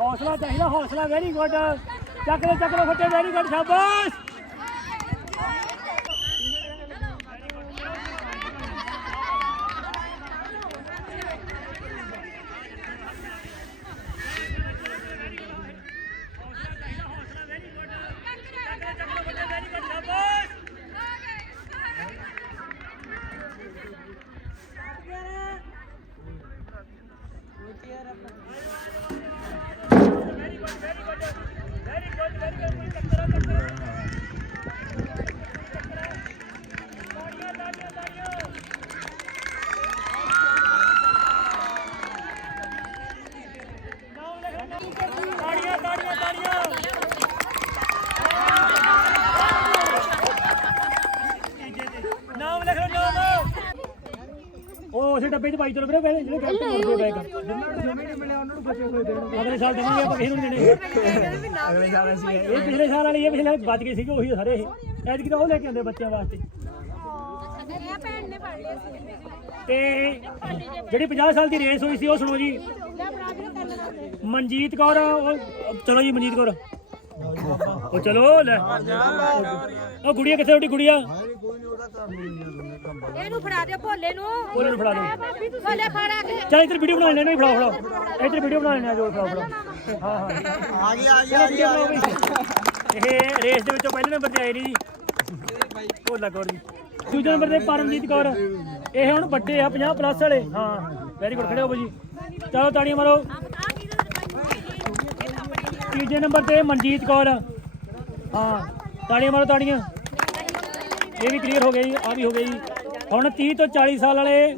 ਹੌਸਲਾ ਚਾਹੀਦਾ ਹੌਸਲਾ ਵੈਰੀ ਗੁੱਡ ਚੱਕ ਲੈ ਚੱਕ ਲੈ ਫੱਟੇ ਵੈਰੀ ਗੁੱਡ ਸ਼ਾਬਾਸ਼ ਤਾੜੀਆਂ ਤਾੜੀਆਂ ਤਾੜੀਆਂ ਨਾਮ ਲਿਖ ਲਓ ਨਾਮ ਉਹ ਉਸੇ ਡੱਬੇ 'ਚ ਪਾਈ ਚਲੋ ਵੀਰੇ ਪਹਿਲੇ ਜਿਹੜੇ ਕੈਪਟਨ ਹੁੰਦੇ ਬੈਗ। ਅਗਲੇ ਸਾਲ ਦੇਵਾਂਗੇ ਆਪਾਂ ਕਿਸੇ ਨੂੰ ਨਹੀਂ ਦੇਣੇ। ਅਗਲੇ ਸਾਲ ਅਸੀਂ ਇਹ ਪਿਛਲੇ ਸਾਲ ਵਾਲੀ ਇਹ ਪਿਛਲੇ ਸਾਲ ਬਚ ਗਏ ਸੀਗੇ ਉਹੀ ਸਾਰੇ ਇਹ। ਐਤਕੀ ਤਾਂ ਉਹ ਲੈ ਕੇ ਆਉਂਦੇ ਬੱਚਿਆਂ ਵਾਸਤੇ। ਤੇ ਜਿਹੜੀ 50 ਸਾਲ ਦੀ ਰੇਸ ਹੋਈ ਸੀ ਉਹ ਸੁਣੋ ਜੀ। ਮਨਜੀਤ ਕੌਰ ਉਹ ਚਲੋ ਜੀ ਮਨਜੀਤ ਕੌਰ। ਉਹ ਚਲੋ ਲੈ। ਉਹ ਗੁੜੀਆ ਕਿੱਥੇ ਉੱਡੀ ਗੁੜੀਆ? ਇਹਨੂੰ ਫੜਾ ਦਿਓ ਭੋਲੇ ਨੂੰ। ਉਹਨੂੰ ਨੂੰ ਫੜਾ ਦਿਓ। ਭਾਬੀ ਤੂੰ ਭੋਲੇ ਫੜਾ ਕੇ। ਚੱਲ ਇੱਧਰ ਵੀਡੀਓ ਬਣਾ ਲੈਣੇ ਨਹੀਂ ਫੜਾਓ ਫੜਾਓ। ਇੱਧਰ ਵੀਡੀਓ ਬਣਾ ਲੈਣੇ ਆ ਜੋ ਫੜਾਓ ਫੜਾਓ। ਹਾਂ ਹਾਂ। ਆ ਗਿਆ ਆ ਵੀਡੀਓ ਬਣਾਓ ਬਈ। ਇਹ ਰੇਸ ਦੇ ਵਿੱਚੋਂ ਪਹਿਲੇ ਨੰਬਰ ਤੇ ਆਏ ਨੇ ਜੀ। ਭੋਲਾ ਕੌਰ ਜੀ। ਦੂਜੇ ਨੰਬਰ ਤੇ ਪਰਮਜੀਤ ਕੌਰ। ਇਹ ਹੁਣ ਵੱਡੇ ਆ 50 ਪਲੱਸ ਵਾਲੇ। ਹਾਂ ਵੈਰੀ ਗੁੱਡ ਖੜੇ ਹੋ ਜੀ ਚਲੋ ਤਾੜੀਆਂ ਮਾਰੋ। ਤੀਜੇ ਨੰਬਰ ਤੇ ਮਨਜੀਤ ਕੌਰ। ਹਾਂ, ਤਾੜੀਆਂ ਮਾਰੋ, ਤਾੜੀਆਂ। ਇਹ ਵੀ ਕਲੀਅਰ ਹੋ ਗਿਆ ਜੀ ਆ ਵੀ ਹੋ ਗਿਆ ਜੀ ਹੁਣ 30 ਤੋਂ 40 ਸਾਲ ਵਾਲੇ